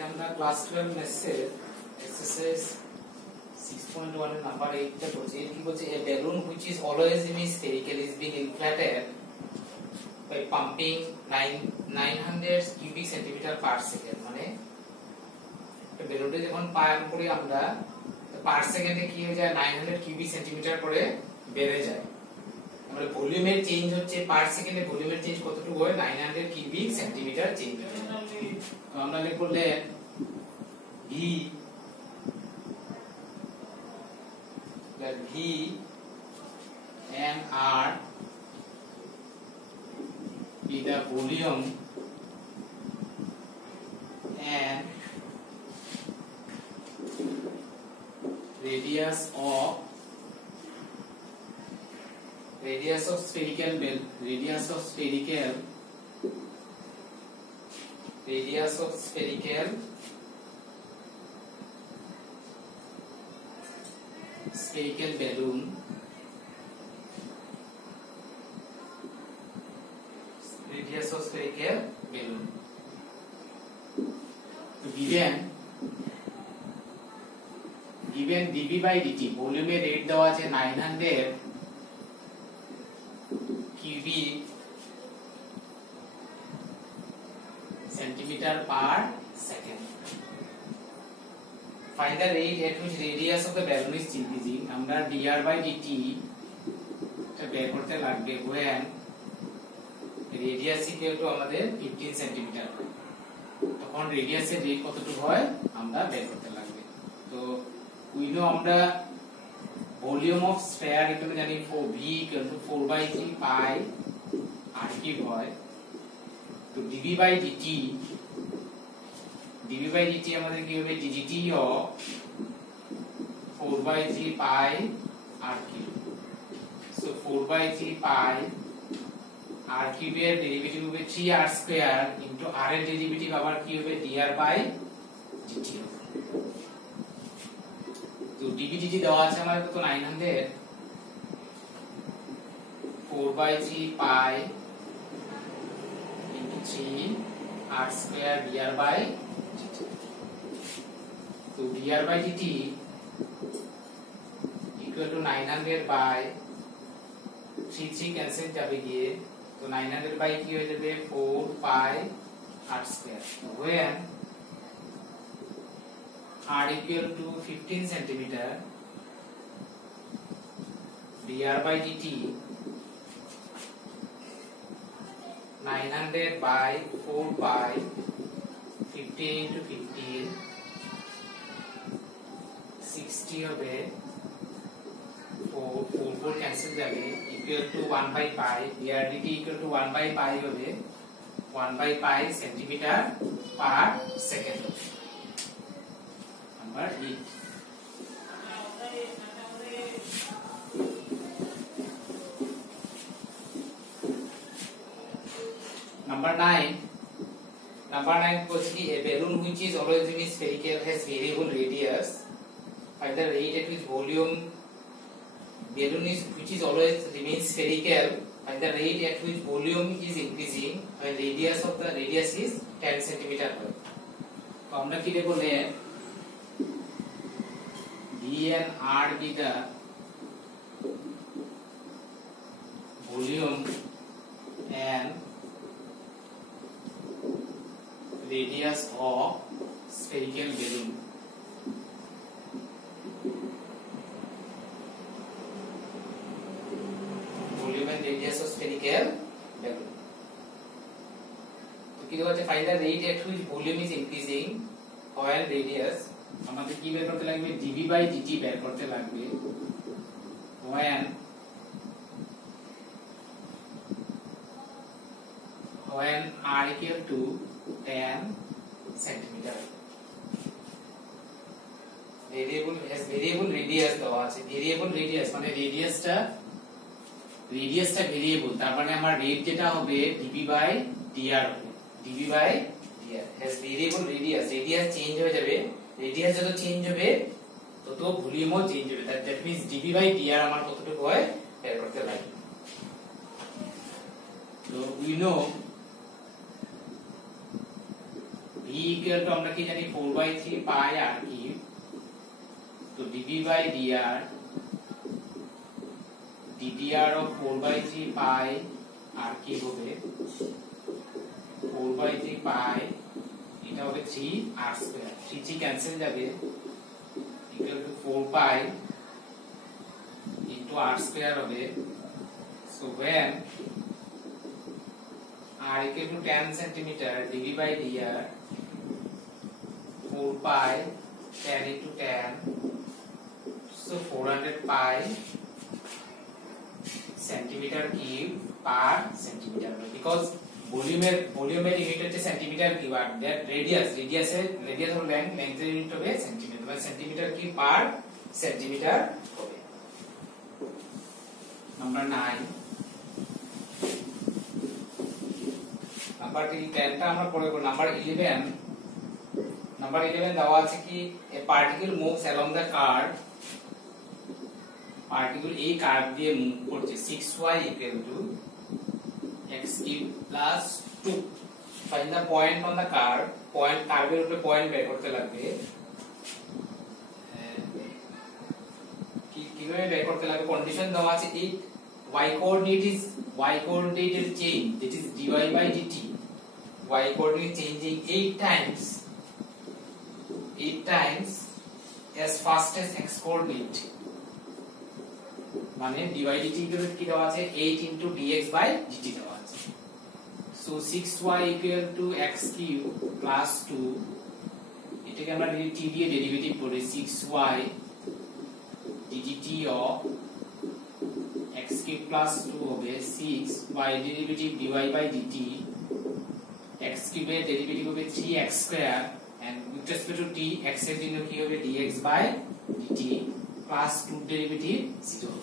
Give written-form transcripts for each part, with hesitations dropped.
আমরা ক্লাস 12 মেসে এক্সারসাইজ 6.1 এর নাম্বার 8 টা করছি। কি বলছে, a balloon which is always spherical is being inflated by pumping 900 cubic centimeter per second। মানে একটা বেলুনটা যখন পাম্প করি আমরা পার সেকেন্ডে কি হয়ে যায় 900 কিউবিক সেন্টিমিটার করে বেড়ে যায়। মানে ভলিউমের চেঞ্জ হচ্ছে পার সেকেন্ডে, ভলিউমের চেঞ্জ কতটুকু হয় 900 কিউবিক সেন্টিমিটার চেঞ্জ হয়। তো আমরা লিখব V and R be the volume and radius of spherical balloon given dV by dt ভলিউমের রেট দেওয়া আছে 900 cubic centimetre per second. Find the rate at which radius of the balloon is increasing। আমরা dr by dt এটা বের করতে লাগবে when radius equal to আমাদের 15 সেন্টিমিটার, তখন রেডিয়াসের রেট কতটুকু হয় আমরা বের করতে লাগবে। তো we know আমরা ভলিউম অফ স্ফিয়ার এখানে জানি v equal to 4/3 pi r cube হয়। তো dv by dt আমাদের কি হবে dt of 4/3 pi r cube। so 4/3 pi r cube এর ডেরিভেটিভ হবে 3r স্কয়ার ইনটু r এর ডেরিভেটিভ আবার কি হবে dr by dt। তো dv dt দেওয়া আছে আমাদের কত 900 4/3 pi into 3 r square dr by dt। তো dr by dt equal to 900 by 3 cancel যাবে গিয়ে, তো 900 by কি হয়ে যাবে 4 pi r square when r equal to 15 centimeter dr by dt 900 by 4 pi 15 into 15 60 হবে 4 cancel যাবে equal to 1 by pi dr dt equal to 1 by pi হবে 1 by pi centimeter per second। Number 8 Number 9 question, a balloon which is always spherical has variable radius. Find the rate at which volume balloon is which is always remains spherical. Find the rate at which volume is increasing when radius is 10 centimeter হয়। তো আমরা কি লিখব V and R be the volume and radius of spherical balloon। Volume and radius of spherical balloon। তো কি দেওয়া আছে find the rate at which volume is increasing when radius আমাদের কি বের করতে লাগবে dv by dt বের করতে লাগবে when r equal to 10 centimeter। variable radius দেওয়া আছে, variable radius মানে রেডিয়াসটা ভেরিয়েবল, তার মানে আমার রেট যেটা হবে dv by dr হবে dv by dr has variable radius। Radius change হয়ে যাবে, রেডিয়াস যত চেঞ্জ হবে তত ভলিউমও চেঞ্জ হবে। That means dv by dr আমার কতটুকু হয় বের করতে লাগবে। So we know V equal to আমরা কি জানি 4/3 পাই আর কিউব। তো dv/dr ddr of 4/3 পাই আর কি হবে 4/3 পাই, এটা হবে 3r স্কয়ার, 3 ক্যান্সেল যাবে, equal to 4 pi into r square হবে। So when r equal to 10 centimeter dv/dr 4 pi 10 into 10, so 400 pi centimeter cube per centimeter, because ভলিউমের ইউনিট হচ্ছে centimetre cube আর দ্যাট রেডিয়াস হলো লেন্থের ইউনিট হবে সেন্টিমিটার, মানে সেন্টিমিটার কিউব পার সেন্টিমিটার হবে। নাম্বার 9, নাম্বার 10টা আমরা পড়ে করব। নাম্বার 11 দেওয়া আছে কি a particle moves along the curve, particle এই কার্ভ দিয়ে মুভ করছে 6y = x cube plus 2, find the point on the curve, point কার্ভের উপরে পয়েন্ট বের করতে লাগবে, কিভাবে বের করতে লাগবে, কন্ডিশন দেওয়া আছে 8 y coordinate is change, that is dy/dt, y coordinate changing 8 times as fast as x coordinate, মানে dy/dt কি দেওয়া আছে 8 into dx/dt দেওয়া আছে। So 6y = x cube plus 2, এটাকে আমরা t দিয়ে ডেরিভেটিভ করে 6y dt of x cube plus 2 হবে 6y derivative dy/dt, x cube এর ডেরিভেটিভ হবে 3x square and with respect to t x এর জন্য কি হবে dx/dt plus 2 ডেরিভেটিভ 0।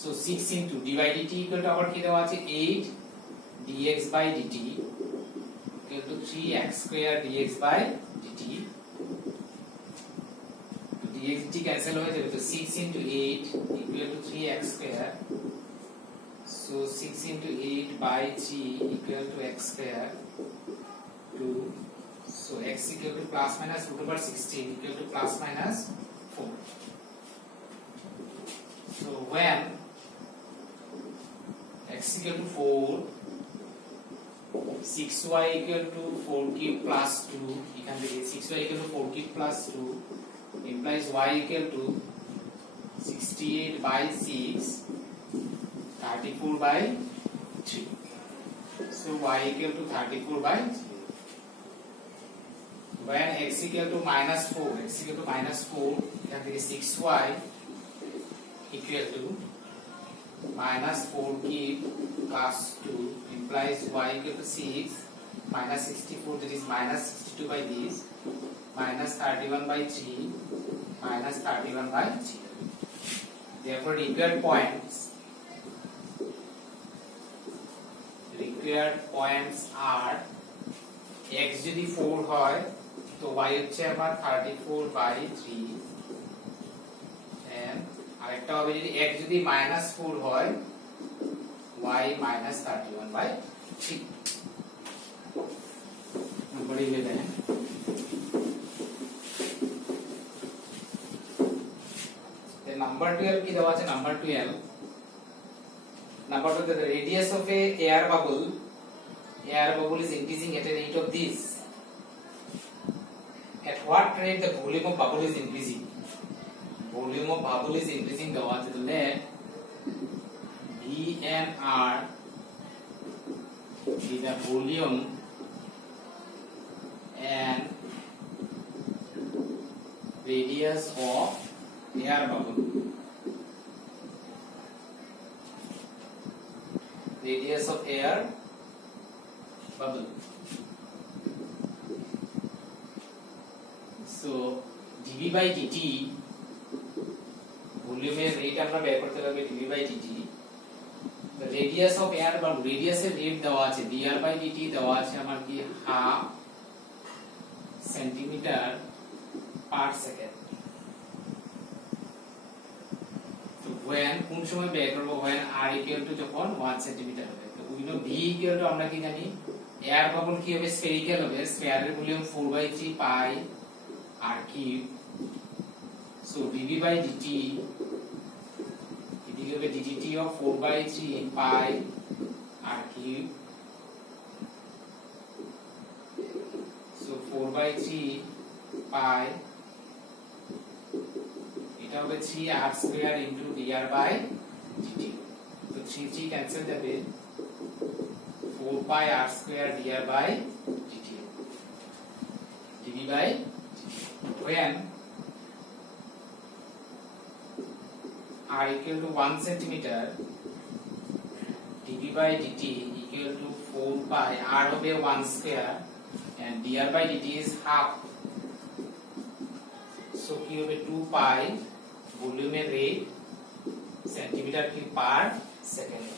So 6 into dy/dt equal to আবার কি দেওয়া আছে 8 dx/dt equal to 3x square dx/dt, dx/dt cancel হয়ে যাবে, তো 6 into 8 equal to 3x square, so 6 into 8 by 3 equal to x square 2, so x equal to plus minus √16 equal to plus minus 4. So when x equal to 4, 6y equal to 4 cube plus 2, এখান থেকে 6y equal to 4 cube plus 2 implies y equal to 68/6 34/3, so y equal to 34/3. When x equal to -4, এখান থেকে 6y equal to -4 cube plus 2 implies y equal to 6 minus 64, that is minus 62 by this, minus 31/3 minus 31/0. Therefore required points are x যদি 4 হয় তো y হচ্ছে আমার 34/3, and আরেকটা হবে যদি x যদি -4 হয় y -31/3। নাম্বার 11, নাম্বার 12 কি দেওয়া আছে, নাম্বার 12 the radius of a air bubble is increasing at a rate of this, at what rate the volume of bubble is increasing, দেওয়া আছে, তো let V and R be the volume and radius of air bubble, radius of air bubble. So dv/dt ভলিউমের রেট আমরা বের করতে লাগবে dv/dt, the radius of air bubble, radius এর রেট দেওয়া আছে dr/dt দেওয়া আছে আমার কি 1/2 সেন্টিমিটার পার সেকেন্ড। তো when কোন সময় বের করব, when r equal to যখন 1 সেন্টিমিটার হবে, তো we know v equal to আমরা কি জানি এয়ার বাবল কি হবে স্ফেরিক্যাল হবে স্ফিয়ারের volume 4/3 pi r cube so dv by dt এদিকে হবে dt of 4/3 pi r cube so 4/3 pi এটা হবে 3r square into dr by dt তো 3 ক্যান্সেল যাবে 4 pi r square dr by dt dv by when r equal to 1 centimeter dv by dt equal to 4 pi r হবে 1 square and dr by dt is half so কি হবে 2 pi ভলিউমের rate centimetre cube per second